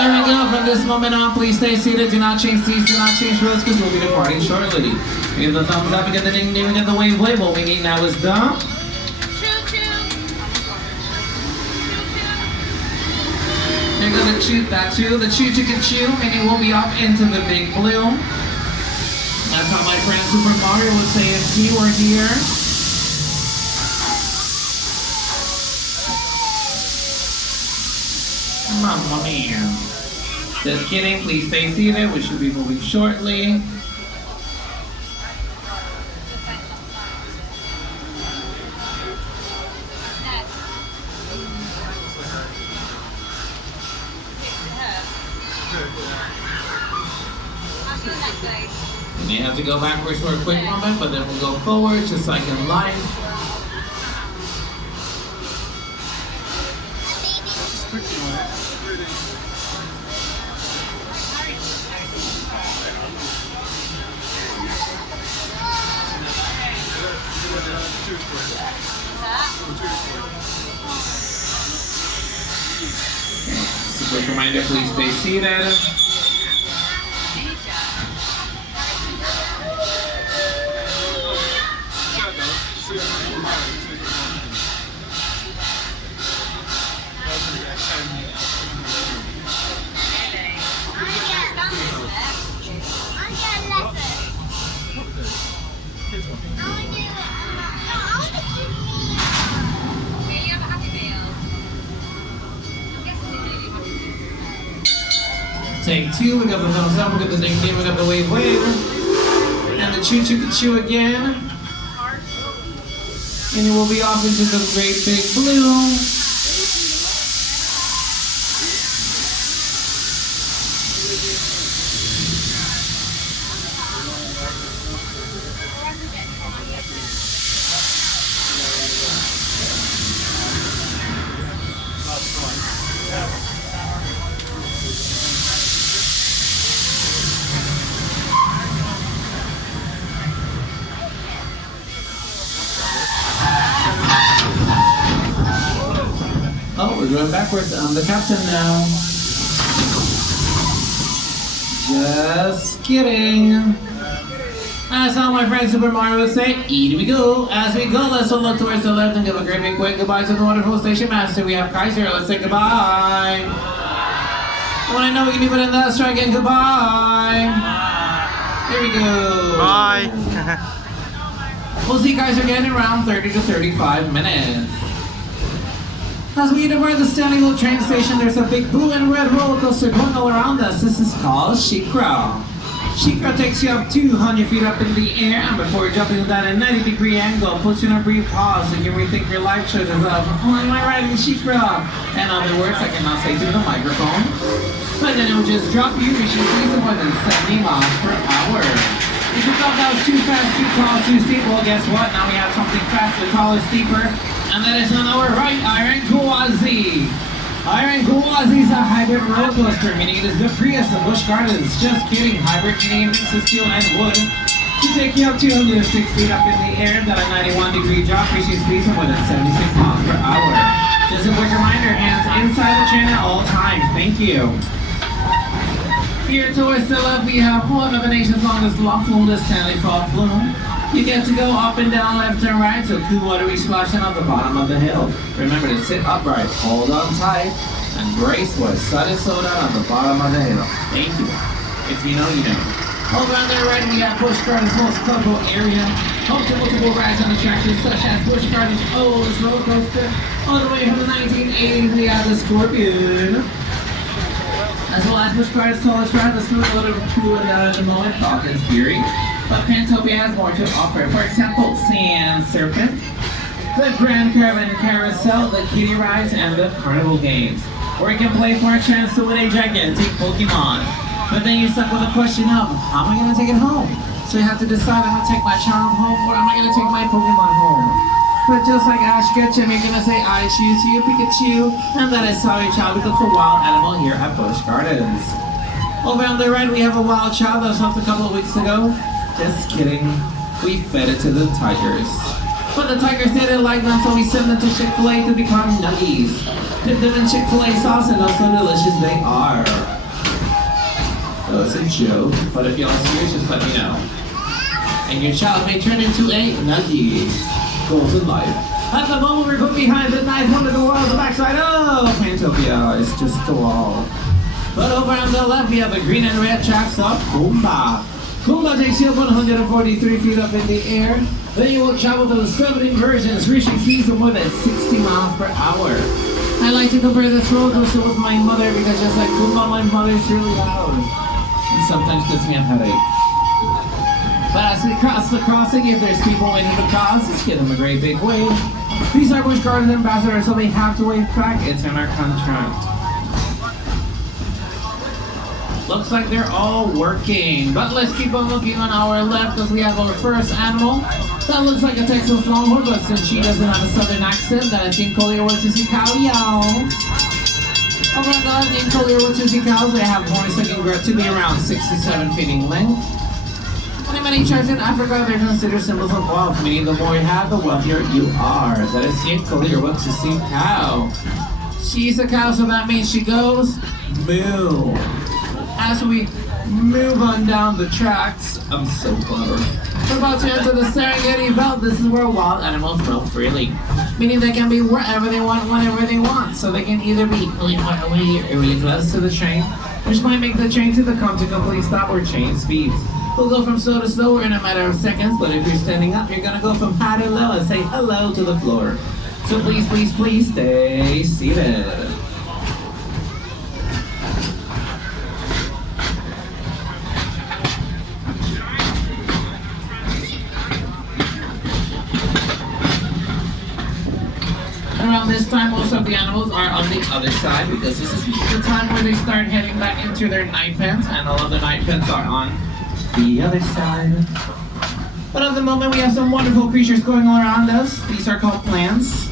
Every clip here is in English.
There we go. From this moment on, please stay seated. Do not change seats. Do not change rows because we'll be departing shortly. We have the thumbs up. We get the ding ding. We get the wave wave. What we need now is the... There you go, the chew, that chew. The chew chicken chew. Meaning we'll be off into the big blue. That's how my friend Super Mario would say if he were here. Mamma mia. Just kidding, please stay seated. We should be moving shortly. You may have to go backwards for a quick moment, but then we'll go forward just like in life. Just a quick reminder, please stay seated. Take two, we got the thumbs up, we got the ding ding, we got the wave wave. And the chew chew chew again. And you will be off into the great big blue. Oh, we're going backwards. I'm the captain now. Just kidding. As all my friends Super Mario would say, here we go. As we go, let's all look towards the left and give a great big quick goodbye to the wonderful station master. We have Kaiser. Let's say goodbye. When I know we can do it in that, try again. Goodbye. Here we go. Bye. We'll see Kaiser again in around 30 to 35 minutes. As we depart the Standing Hill train station, there's a big blue and red roller coaster going all around us. This is called Shikra. Shikra takes you up 200 feet up in the air, and before jumping down a 90-degree angle, puts you in a brief pause and you rethink your life choices of, oh, am I riding Shikra? And other words I cannot say through the microphone. But then it will just drop you, reaching speeds of more than 70 miles per hour. If you thought that was too fast, too tall, too steep, well, guess what? Now we have something faster, taller, steeper. And that is on our right, Iron Gwazi. Iron Gwazi is a hybrid roller coaster, meaning it is the Prius of Busch Gardens. Just kidding, hybrid meaning it mixes steel and wood to take you up 206 feet up in the air. That a 91-degree drop, reaching speeds of more than 76 miles per hour. Just a quick reminder, hands inside the train at all times. Thank you. Here towards the left, we have one of the nation's longest lock flume, the Stanley Frog Flume. You get to go up and down, left and right, so cool watery splashing on the bottom of the hill. Remember to sit upright, hold on tight, and brace for a sudden slowdown on the bottom of the hill. Thank you. If you know, you know. Over on the right, we have Busch Gardens' most colorful area. Home to multiple rides and attractions such as Busch Gardens' oldest roller coaster, all the way from the 1980s, we have the Scorpion. As well as Busch Gardens' tallest ride, the smooth little cool down at the moment, Falcon's Fury. But Pantopia has more to offer. For example, Sand Serpent, the Grand Caravan Carousel, the kiddie rides, and the carnival games. Or you can play for a chance to win a gigantic Pokemon. But then you're stuck with the question of, how am I going to take it home? So you have to decide, am I going to take my child home or am I going to take my Pokemon home? But just like Ash Ketchum, you're going to say, I choose you, Pikachu. And that is how your child becomes a wild animal here at Busch Gardens. Over on the right, we have a wild child that was left a couple of weeks ago. Just kidding. We fed it to the tigers. But the tigers didn't like them, so we sent them to Chick-fil-A to become nuggies. Dip them in Chick-fil-A sauce and oh so delicious they are. know it's a joke, but if y'all are serious, just let me know. And your child may turn into a nuggie. Goals in life. At the moment, we're going behind the ninth wonder of the world, the backside of Pantopia. It's just a wall. But over on the left, we have the green and red tracks of Kumba. Kumba takes you up 143 feet up in the air. Then you will travel to the 7 inversions, reaching speeds of more than 60 miles per hour. I like to compare this roller coaster with my mother because just like Kumba, my mother is really loud. And sometimes gives me a headache. But as we cross the crossing, if there's people waiting to cross, just give them a great big wave. These are Busch Gardens ambassadors, so they have to wave back. It's in our contract. Looks like they're all working, but let's keep on looking on our left because we have our first animal. That looks like a Texas Longhorn, but since she doesn't have a southern accent, then I think Collier wants to see cow, y'all. Over on the left, in Collier wants to see cows. They have horns that can grow to be around 6 to 7 feet in length. And in many tribes in Africa, they're considered symbols of wealth, meaning the more you have, the wealthier you are. That is in Collier wants to see cow. She's a cow, so that means she goes moo. As we move on down the tracks, I'm so clever. We're about to enter the Serengeti belt. This is where wild animals roam freely, meaning they can be wherever they want, whenever they want. So they can either be really far away or really close to the train, which might make the train to come to complete stop or change speeds. We'll go from slow to slower in a matter of seconds, but if you're standing up, you're gonna go from high to low and say hello to the floor. So please, please, please stay seated. Around this time, most of the animals are on the other side because this is the time where they start heading back into their night pens, and all of the night pens are on the other side. But at the moment, we have some wonderful creatures going all around us. These are called plants.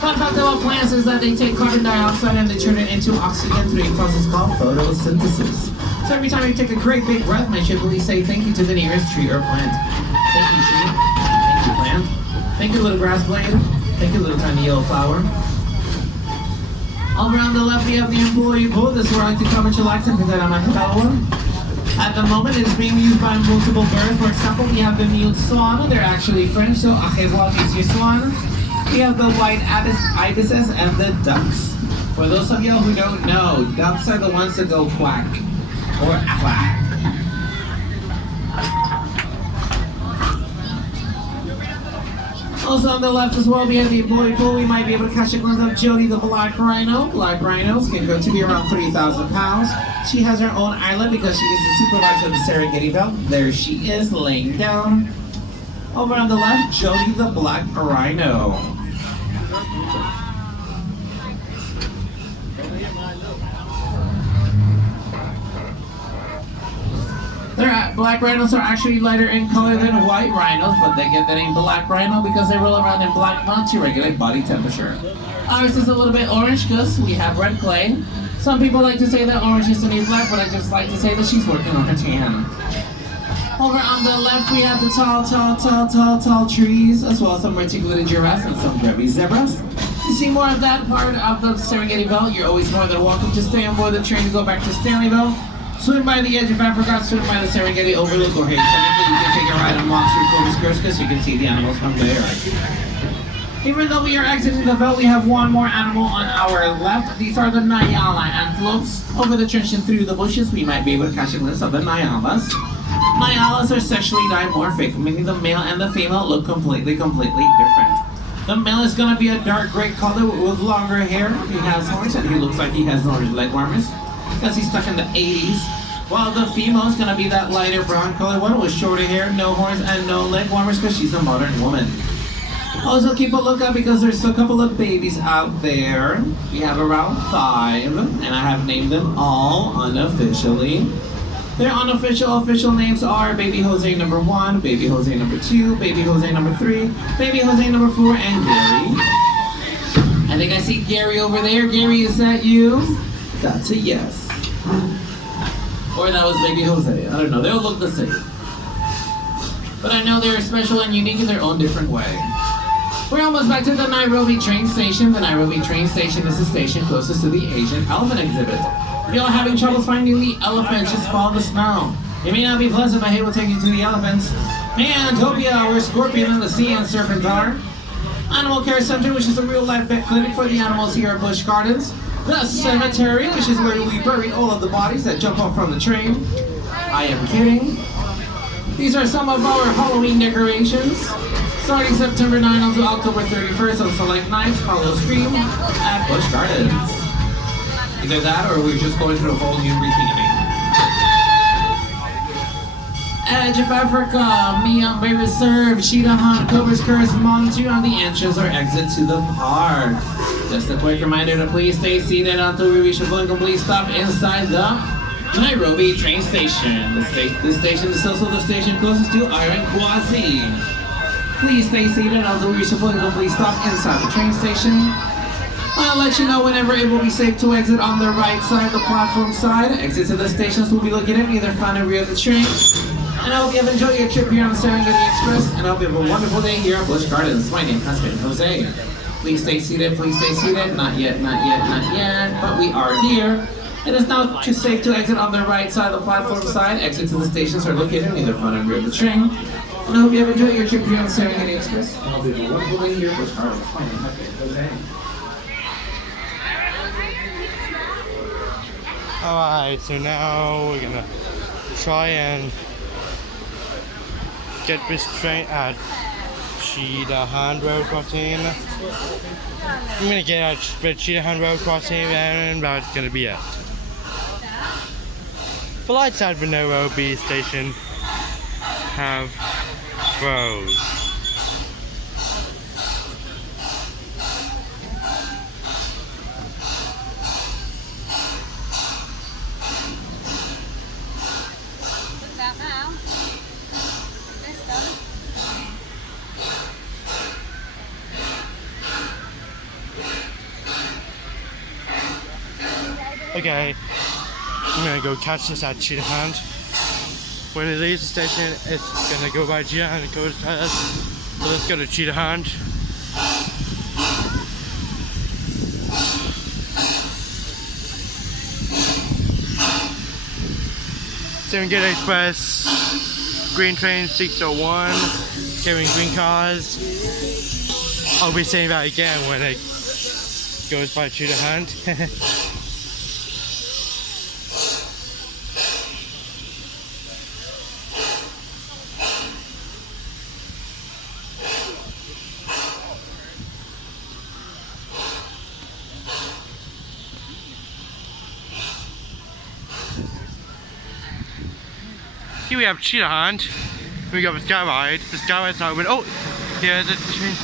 Fun fact about plants is that they take carbon dioxide and they turn it into oxygen through a process called photosynthesis. So every time you take a great big breath, make sure to please say thank you to the nearest tree or plant. Thank you, tree. Thank you, plant. Thank you, little grass blade. Thank you, little tiny yellow flower. Over on the left, we have the employee pool. This is where I like to come and chillax and pretend I'm a flower. At the moment, it is being used by multiple birds. For example, we have the mute swan. They're actually French, so achevois means your swan. We have the white ibises and the ducks. For those of y'all who don't know, ducks are the ones that go quack or quack. Also on the left as well, we have the employee pool. We might be able to catch a glimpse of Jody the black rhino. Black rhinos can grow to be around 3,000 pounds. She has her own island because she is the supervisor of the Serengeti belt. There she is, laying down. Over on the left, Jody the black rhino. Black rhinos are actually lighter in color than white rhinos, but they get that name black rhino because they roll around in black mud to regulate body temperature. Ours is a little bit orange because we have red clay. Some people like to say that orange is the new black, but I just like to say that she's working on her tan. Over on the left, we have the tall trees, as well as some reticulated giraffes and some grubby zebras. To see more of that part of the Serengeti belt, you're always more than welcome to stay on board the train to go back to Stanleyville. Swim by the edge of Africa, swim by the Serengeti Overlook, or hey, technically you can take a ride on Monster Clovis Curse because you can see the animals from there. Even though we are exiting the belt, we have one more animal on our left. These are the Nyala antelopes. Over the trench and through the bushes, we might be able to catch a glimpse of the Nyalas. Nyalas are sexually dimorphic, meaning the male and the female look completely different. The male is going to be a dark gray color with longer hair. He has horns and he looks like he has orange leg warmers because he's stuck in the 80s. While the female is going to be that lighter brown color one with shorter hair, no horns, and no leg warmers because she's a modern woman. Also keep a lookout because there's a couple of babies out there. We have around 5, and I have named them all unofficially. Their official names are Baby Jose number 1, Baby Jose number 2, Baby Jose number 3, Baby Jose number 4, and Gary. I think I see Gary over there. Gary, is that you? That's a yes. Or that was Baby Jose. I don't know. They all look the same. But I know they're special and unique in their own different way. We're almost back to the Nairobi train station. The Nairobi train station is the station closest to the Asian elephant exhibit. If you're having trouble finding the elephants, just follow the smell. It may not be pleasant, but hey, we'll take you to the elephants. Antopia, where scorpion in the sea and serpent are. Animal Care Center, which is a real-life vet clinic for the animals here at Busch Gardens. The cemetery, which is where we bury all of the bodies that jump off from the train. I am kidding. These are some of our Halloween decorations. Starting September 9 until October 31st on select nights, follow Scream at Busch Gardens. Either that or we're just going through a whole new retheming. Edge of Africa, Miam Bay Reserve, Cheetah Hunt, Cobra's Curse, Montu on the entrance or exit to the park. Just a quick reminder to please stay seated until we reach a full and complete stop inside the Nairobi train station. This station is also the station closest to Iron Quasi. Please stay seated until we reach a full and complete stop inside the train station. I'll let you know whenever it will be safe to exit on the right side, the platform side. Exits to the stations will be located either front or rear of the train. And I hope you have enjoyed your trip here on the Serengeti Express, and I hope you have a wonderful day here at Busch Gardens. My name has been Jose. Please stay seated, please stay seated. Not yet, not yet, not yet, but we are here. It is now safe to exit on the right side of the platform side. Exit to the stations are located either front or rear of the train. And I hope you have enjoyed your trip here on the Serengeti Express. And I hope you have a wonderful day here at Busch Gardens. My name has been Jose. Alright, so now we're gonna try and get this train at Cheetah Hunt Road Crossing. I'm gonna get at Cheetah Hunt Road Crossing and that's gonna be it. The lights at the Nairobi station have froze. Okay, I'm gonna go catch this at Cheetah Hunt. When it leaves the station, it's gonna go by Cheetah Hunt and go to us. So let's go to Cheetah Hunt. Serengeti Express, green train 601, carrying green cars. I'll be saying that again when it goes by Cheetah Hunt. Here we have Cheetah Hunt. We got the Skyride. The Skyride's not open. Oh, here's the train.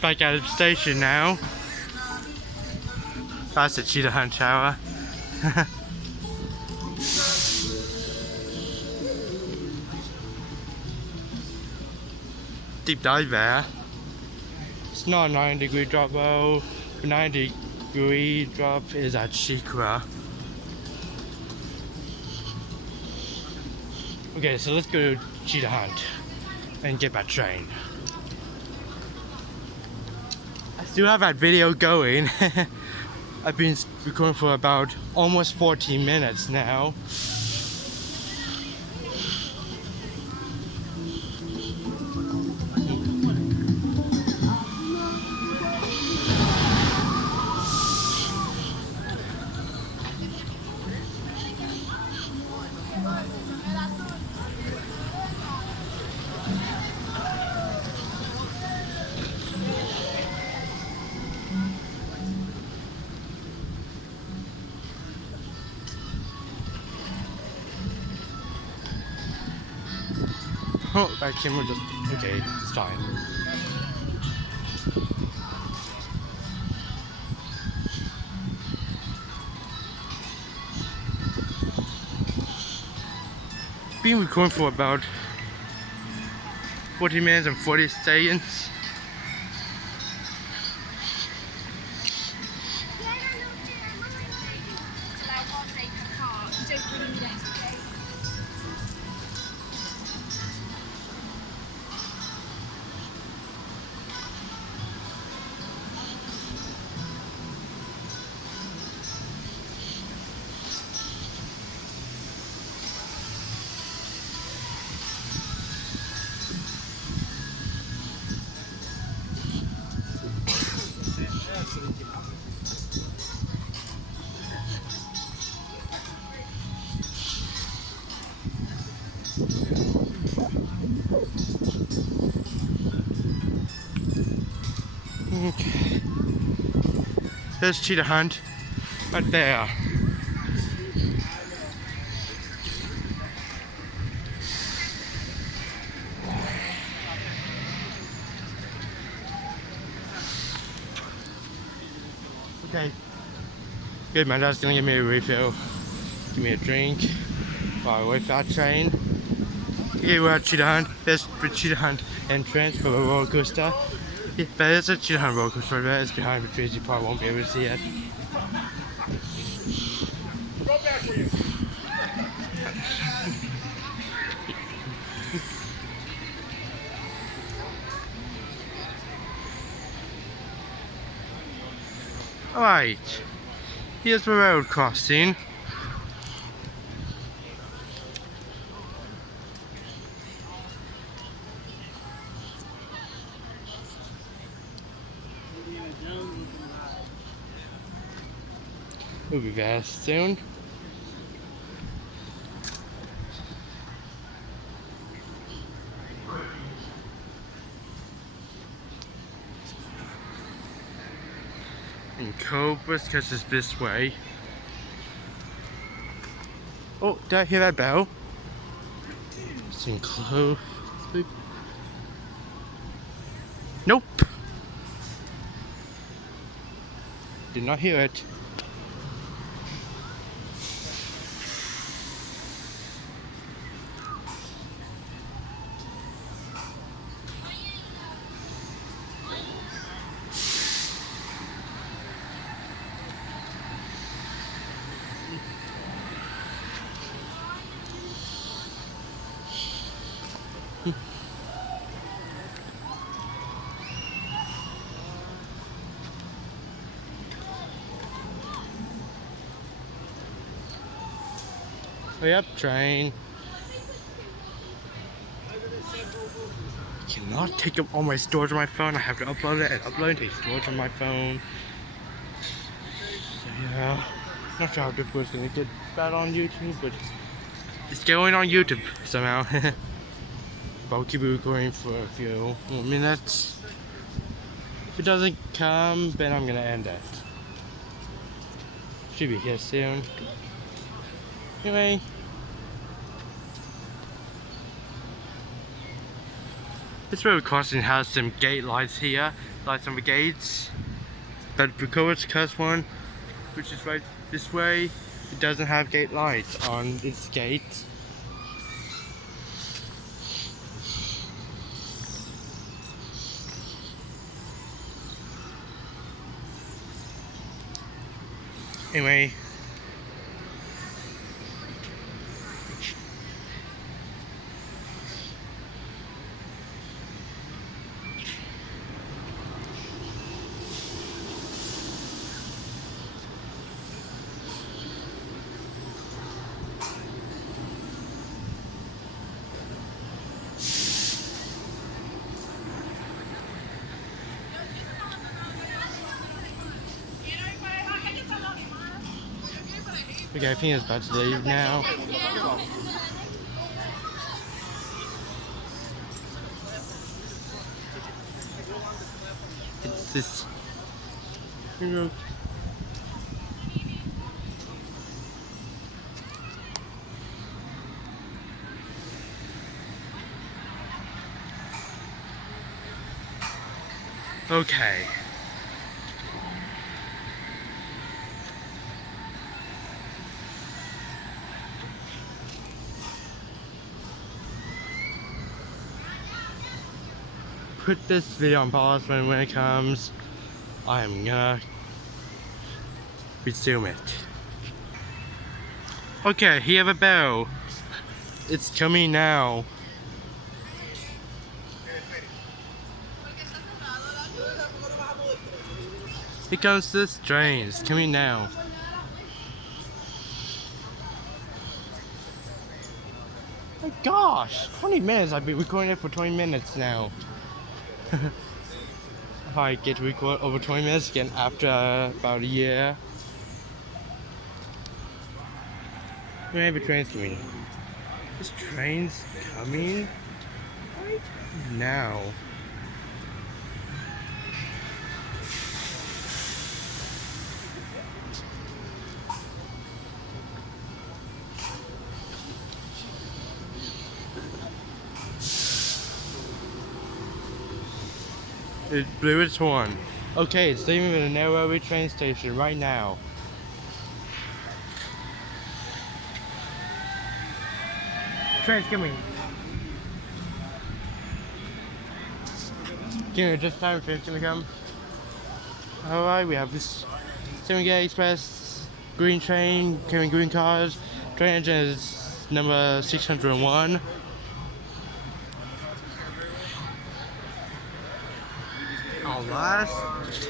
Back out of the station now. That's the Cheetah Hunt tower. Deep dive there. It's not a 9-degree drop though. 90-degree drop is at Shikra. Okay, so let's go to Cheetah Hunt and get that train. I still have that video going. I've been recording for about almost 14 minutes now. Oh, that camera just, okay, it's fine. Been recording for about 40 minutes and 40 seconds. Okay. There's cheetah hunt right there. Okay. Good, my dad's gonna give me a refill. Give me a drink while I wait for that train. Okay, we're at Cheetah Hunt. There's the Cheetah Hunt entrance for the roller coaster. Yeah, there's a Cheetah Hunt roller coaster there. It's behind the trees. You probably won't be able to see it. Alright, here's the road crossing. We'll be there soon. And Cobras, because it's this way. Oh, did I hear that bell? It's in close. Nope. Did not hear it. Hurry up, train. I cannot take up all my storage on my phone. I have to upload it and upload and take storage on my phone. So yeah, not sure how difficult it's gonna get that on YouTube, but it's going on YouTube somehow. But I'll keep it recording for a few more minutes. If it doesn't come, then I'm gonna end it. Should be here soon. Anyway. This road crossing has some gate lights here, lights on the gates. But the Coast Coast one, which is right this way, it doesn't have gate lights on its gate. Anyway. Okay, I think it's about to leave now. It's this. Okay. Put this video on pause when it comes. I'm gonna resume it. Okay, hear the bell. It's coming now. Here comes this train. It's coming now. My gosh, 20 minutes. I've been recording it for 20 minutes now. If I get to record over 20 minutes again after about a year. Maybe the train's coming. This train's coming right now. it blew its horn. Okay, it's leaving the Nairobi train station right now. Train's coming. Give me just time, train's gonna come. Alright, we have this Serengeti Express green train carrying green cars. Train engine is number 601. Our last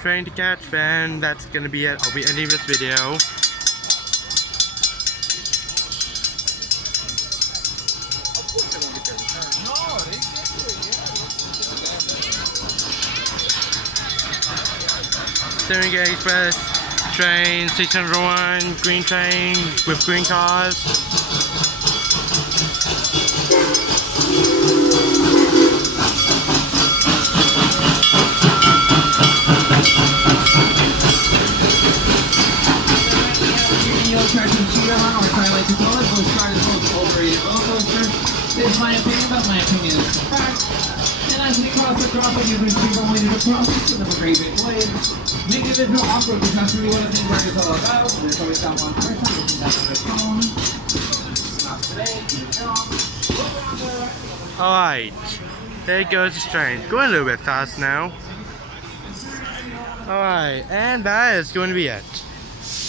train to catch, and that's gonna be it. I'll be ending this video. Serengeti Express train 601, green train with green cars. It's my opinion, but my opinion is the fact. And as we cross the drop, you can see only to the process in a great big wave. Make it a bit awkward because that's really what I think work is all about. There's always that one person looking down at their phone. Not today, Alright, there goes the train. Going a little bit fast now. Alright, and that is going to be it.